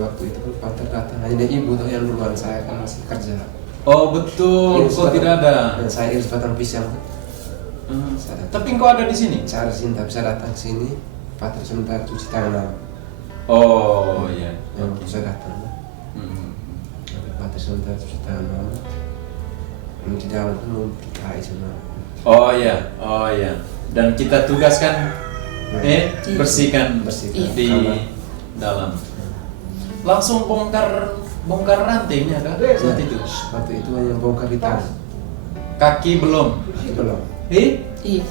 waktu itu kan Pater datang hanya ibu tuh yang duluan, saya kan masih kerja. Oh betul, kok tidak ada. Dan saya iris batang pisang. Tapi kau ada di sini? Saya ada sini, tapi saya datang ke sini. Pater sebentar cuci tangan. Oh iya. Yang saya datang. Pater sebentar cuci tangan. Yang di dalam kan mau berkait sama. Oh iya. Dan kita tugaskan bersihkan di dalam. Langsung bongkar rantainya kan saat itu? Waktu itu hanya bongkar di tangan. Kaki belum? Belum. Iya.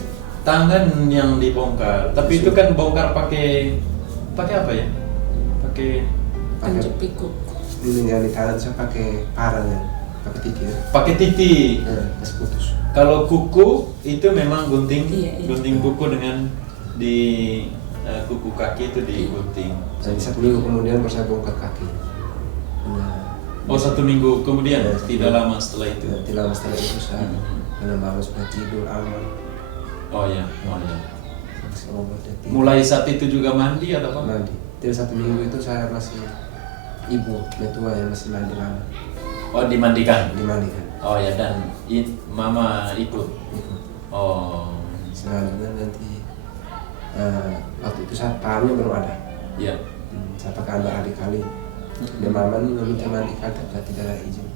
Tangan yang dibongkar. Tapi itu kan bongkar pakai apa ya? Pakai Tanjung pikuk. Ini yang di tangan saya pakai parangnya, pakai titi. pakai titi. Kasih putus. Kalau kuku itu memang gunting, Iya. gunting kuku dengan di kuku kaki itu digunting. Dan 1 minggu kemudian baru saya bongkar kaki. Oh 1 minggu kemudian, Ya, tidak lama setelah itu. Tidak lama setelah itu saya karena mama sudah tidur aman. Oh ya. Kasih obat dan tidur. Mulai saat itu juga mandi atau apa? Mandi. Tidak 1 minggu itu saya masih ibu metua yang masih mandi lama. Oh dimandikan. Dimandikan. Oh ya, dan mama ikut. Ikut. Oh. Selanjutnya nanti waktu itu saya pahamnya belum ada. Ya. Saya pakai adik kali. Dan mama ini meminta mandi kali tapi tidak ada izin.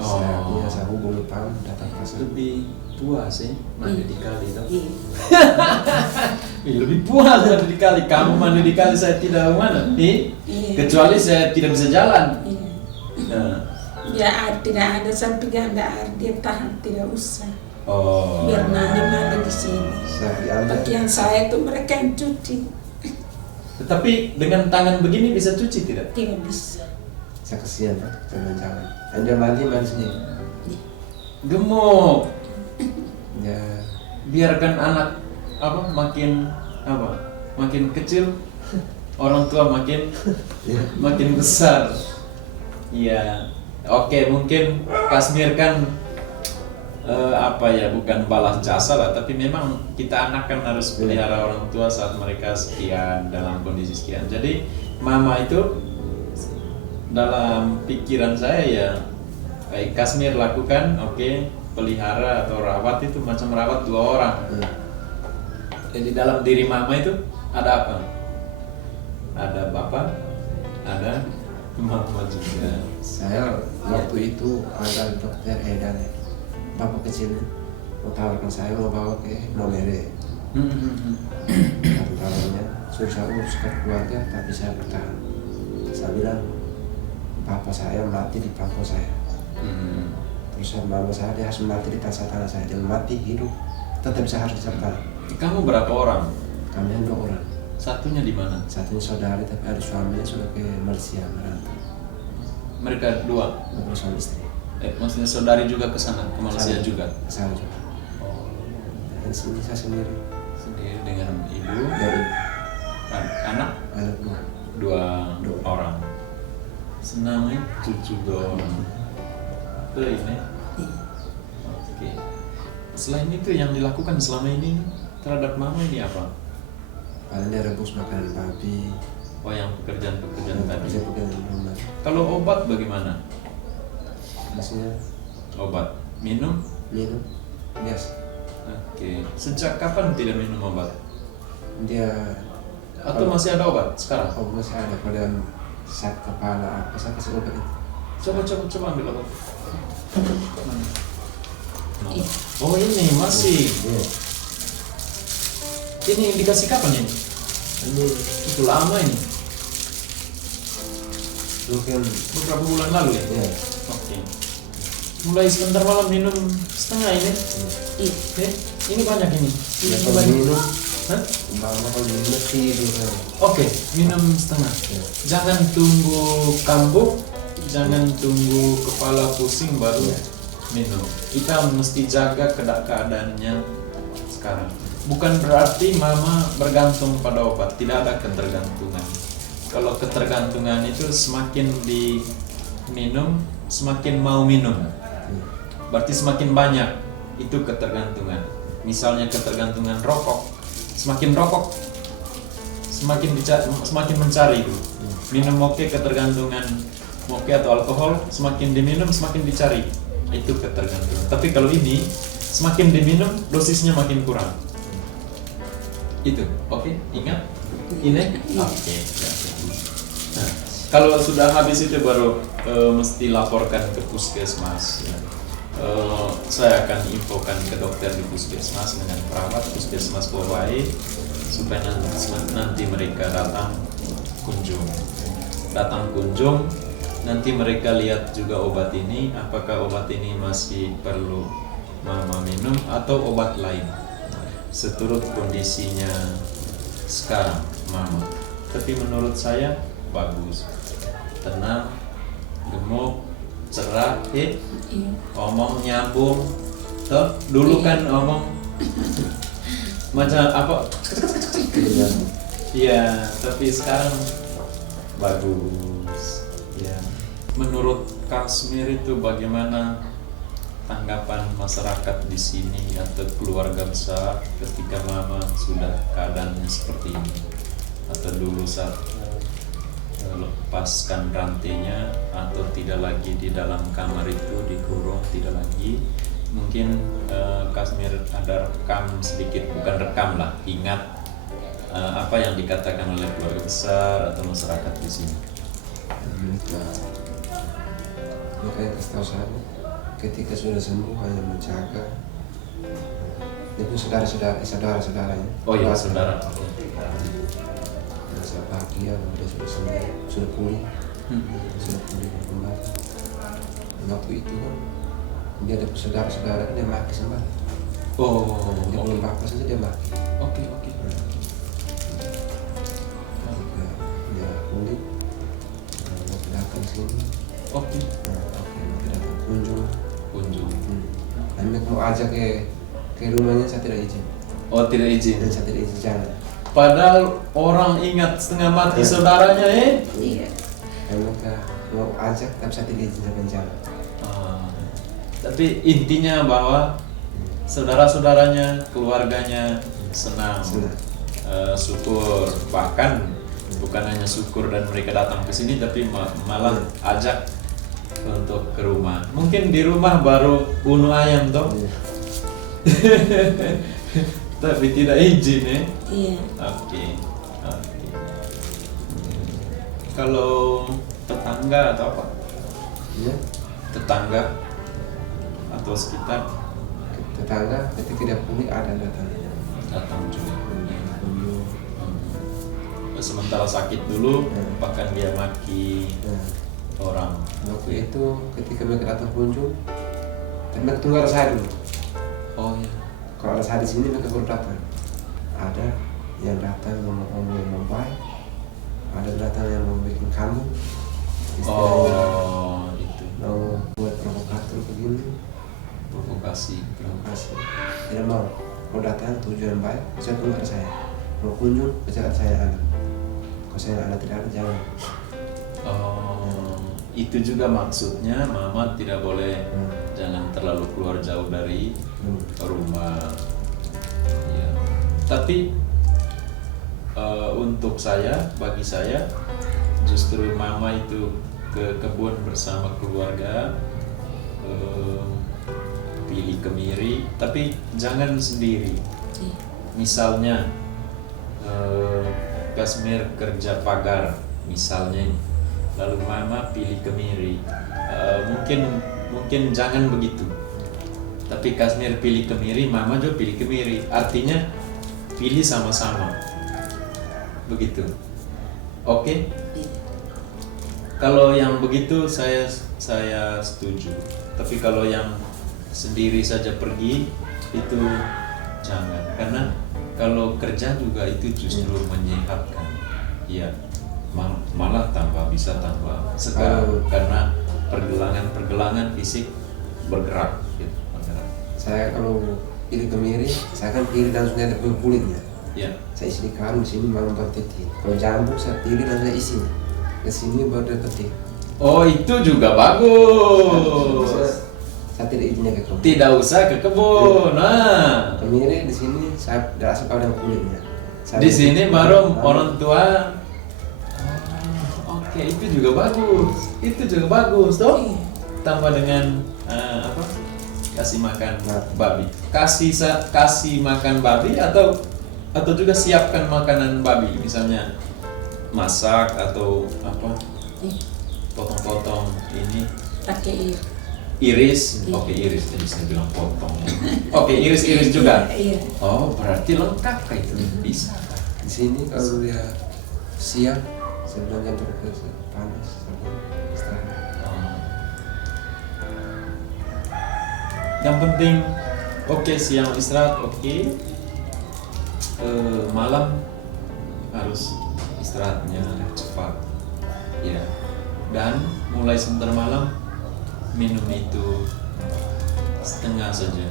Saya hubungi paham datang ke sana. Lebih puas sih mandi di kali itu. Iya. Lebih puas mandi di kali. Kamu mandi di kali, saya tidak mana. Kecuali saya tidak bisa jalan. Iya. Nah. Ya tidak ada sampai ganda air, dia tahan, tidak usah. Oh. Biar mandi di sini. Saya diambil. Pakaian saya itu mereka yang cuci. Tetapi dengan tangan begini bisa cuci tidak? Tidak bisa. Saya kesian Pak, jangan. Anda mandi sendiri. Gemuk. Ya, Biarkan anak makin kecil, orang tua makin besar. Iya. Oke, mungkin Kasmir kan bukan balas jasa lah, tapi memang kita anak kan harus pelihara orang tua saat mereka sekian dalam kondisi sekian. Jadi mama itu dalam pikiran saya ya kayak Kasmir lakukan, pelihara atau rawat itu macam rawat 2 orang. Jadi dalam diri mama itu ada apa? Ada bapak, ada mama juga. saya waktu itu ada dokter Edan, bapak kecilnya mau tawarkan saya mau bawa ke Nomere. Satu tawarnya suruh saya urus ke keluarga tapi saya bertahan. Saya bilang bapak saya mati di pangku saya. Terus mama saya dia harus mati di tangan saya, dia mati hidup tetap saya harus disertai. Kamu berapa orang? Kami yang 2 orang. Satunya di mana? Satunya saudari tapi ada suaminya sudah ke Malaysia merantau. Mereka 2. Bapak suami istri. Maksudnya saudari juga ke sana, ke Malaysia juga. Ke sana juga. Dan sini saya sendiri. Sendiri dengan ibu Dari anak anak 2 orang. Senang ya, cucu 2 orang. Itu ini. Oke. Selain itu yang dilakukan selama ini terhadap mama ini apa? paling dia rebus makanan babi. Oh, yang pekerjaan-pekerjaan tadi. Pekerjaan rumah. Kalau obat bagaimana? Maksudnya Obat minum? biasa. Oke. Sejak kapan tidak minum obat? Dia Atau masih ada obat sekarang? masih ada pada sakit kepala apa saya kasih obat itu. Coba ambil obat. Oh ini masih. Iya. Ini dikasih kapan ini? Ini Itu lama ini. mungkin Beberapa bulan lalu ya? ya. Oke. Mulai sebentar malam minum setengah ini. Iya. Ini banyak ini. Ya, Ini kalau banyak. minum Hah? mama kalau minum tidur kan. Oke, minum setengah. Ya. Jangan tunggu kambuh, jangan tunggu kepala pusing baru minum. Kita mesti jaga keadaannya sekarang. Bukan berarti mama bergantung pada obat, tidak ada ketergantungan. Kalau ketergantungan itu semakin diminum, semakin mau minum. Berarti semakin banyak itu ketergantungan. Misalnya ketergantungan rokok, semakin semakin mencari itu. Minum moke ketergantungan moke atau alkohol, semakin diminum semakin dicari. Itu ketergantungan. Tapi kalau ini semakin diminum dosisnya makin kurang. Itu, oke, ingat? Ini? Oke. Nah, kalau sudah habis itu baru mesti laporkan ke puskesmas. Ya. Saya akan infokan ke dokter di puskesmas dengan perawat puskesmas Powai supaya nanti mereka datang kunjung. Nanti mereka lihat juga obat ini, apakah obat ini masih perlu mama minum atau obat lain seturut kondisinya sekarang mama. Tapi menurut saya bagus, tenang, gemuk, cerah, omong nyambung. Toh dulu kan omong macam apa? Iya, tapi sekarang bagus. Ya. Menurut Kasmir itu bagaimana tanggapan masyarakat di sini atau keluarga besar ketika mama sudah keadaannya seperti ini, atau dulu saat lepaskan rantainya atau tidak lagi di dalam kamar itu dikurung, tidak lagi. Mungkin Kasmir ada rekam sedikit, bukan rekam lah, ingat apa yang dikatakan oleh keluarga besar atau masyarakat di sini. Makanya kasih tahu saya, ketika sudah sembuh hanya menjaga itu saudara-saudaranya. Oh iya, saudara. Saya bahagia kalau dia sudah sembuh, sudah pulih kembali. Waktu itu kan dia ada saudara-saudara, dia mati sembah. Oh, dia belum apa saja dia mati. Oke. Dia pulih, datang sini. Oke. Datang kunjung. Kami mau ajak ke rumahnya, saya tidak izin. Oh, tidak izin. Saya tidak izin jangan. Padahal orang ingat setengah mati saudaranya Iya. Kami mau ajak tapi saya tidak izin sampai jangan. Tapi intinya bahwa saudara-saudaranya, keluarganya senang. Syukur, bahkan bukan hanya syukur dan mereka datang ke sini, tapi malah ajak untuk ke rumah. Mungkin di rumah baru bunuh ayam toh. Tapi tidak izin ya. Iya. Oke. Kalau tetangga atau apa? Ya. Tetangga atau sekitar Tetangga ketika dia pulih ada datang juga. Sementara sakit dulu, bahkan dia maki orang. Waktu itu ketika mereka datang kunjung, dan mereka tunggu ada saya dulu. Oh iya. Kalau ada saya di sini mereka baru datang. Ada yang datang ngomong baik, ada datang yang mau bikin kamu. Oh itu. Mau buat provokator begini. Provokasi. Tidak mau. Mau datang tujuan baik, saya tunggu ada saya. Mau kunjung, bicara saya anak. Kalau saya anak tidak ada jangan. Oh, itu juga maksudnya mama tidak boleh jangan terlalu keluar jauh dari rumah. Ya. Tapi untuk bagi saya justru mama itu ke kebun bersama keluarga, pilih kemiri, tapi jangan sendiri. Misalnya Kasmir kerja pagar misalnya, lalu mama pilih kemiri, mungkin jangan begitu. Tapi Kasmir pilih kemiri, mama juga pilih kemiri, artinya pilih sama-sama, begitu. Oke? Kalau yang begitu saya setuju. Tapi kalau yang sendiri saja pergi itu jangan, karena kalau kerja juga itu justru menyehatkan. Ya, malah bisa tambah segar karena pergelangan fisik bergerak gitu. Saya kalau pilih kemiri, saya kan pilih langsung ada kulitnya. Ya. Saya isi di karung, di sini malam baru petik. Kalau jambu saya pilih dan saya isi ke sini baru dia petik. Oh, itu juga bagus. Saya tidak izinnya ke kebun. Tidak usah ke kebun. Nah, kemiri di sini saya tidak suka dengan kulitnya. Di sini baru orang tua. Oke, itu juga bagus. Itu juga bagus, toh? Iya. Tambah dengan apa? Kasih makan babi. Kasih makan babi atau juga siapkan makanan babi, misalnya masak atau apa? Potong-potong ini. Pakai Iris. Iya. Oke, iris. Jadi saya bilang potong. Oke, iris juga. Iya. Oh, berarti lengkap kayak itu. Bisa. Di sini kalau dia siang sebelumnya berkerja panas tapi istirahat. Yang penting oke, siang istirahat, oke. Malam harus istirahatnya cepat. Ya. Dan mulai sebentar malam minum itu setengah saja.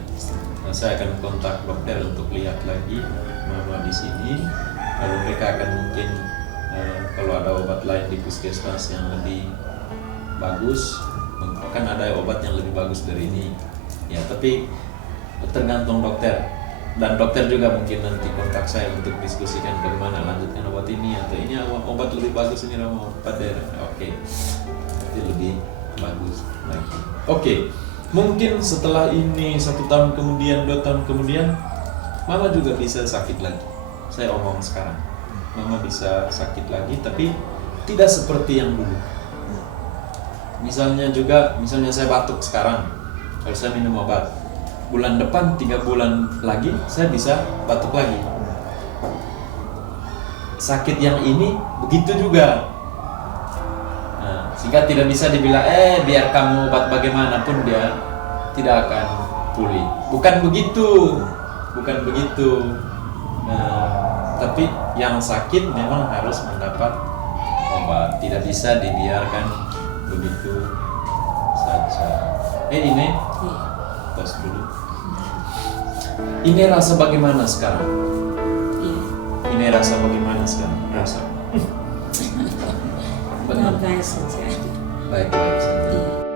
Nah, saya akan kontak dokter untuk lihat lagi mama di sini. Lalu mereka akan mungkin kalau ada obat lain di puskesmas yang lebih bagus, kan ada obat yang lebih bagus dari ini. Ya, tapi tergantung dokter. Dan dokter juga mungkin nanti kontak saya untuk diskusikan bagaimana lanjutkan obat ini atau ini obat lebih bagus ini Romo Pader. Oke. Itu lebih bagus lagi. Oke. Mungkin setelah ini 1 tahun kemudian, 2 tahun kemudian, mama juga bisa sakit lagi. Saya omong sekarang. Mama bisa sakit lagi tapi tidak seperti yang dulu. Misalnya saya batuk sekarang. Kalau saya minum obat, bulan depan 3 bulan lagi saya bisa batuk lagi. Sakit yang ini begitu juga. Nah, sehingga tidak bisa dibilang biar kamu obat bagaimanapun dia tidak akan pulih. Bukan begitu. Nah, tapi yang sakit memang harus mendapat obat. Tidak bisa dibiarkan begitu saja. Ini tos dulu. Ini rasa bagaimana sekarang? Iya. Ini rasa bagaimana sekarang? Rasa. Benar. Baik saja. Baik-baik saja. Iya.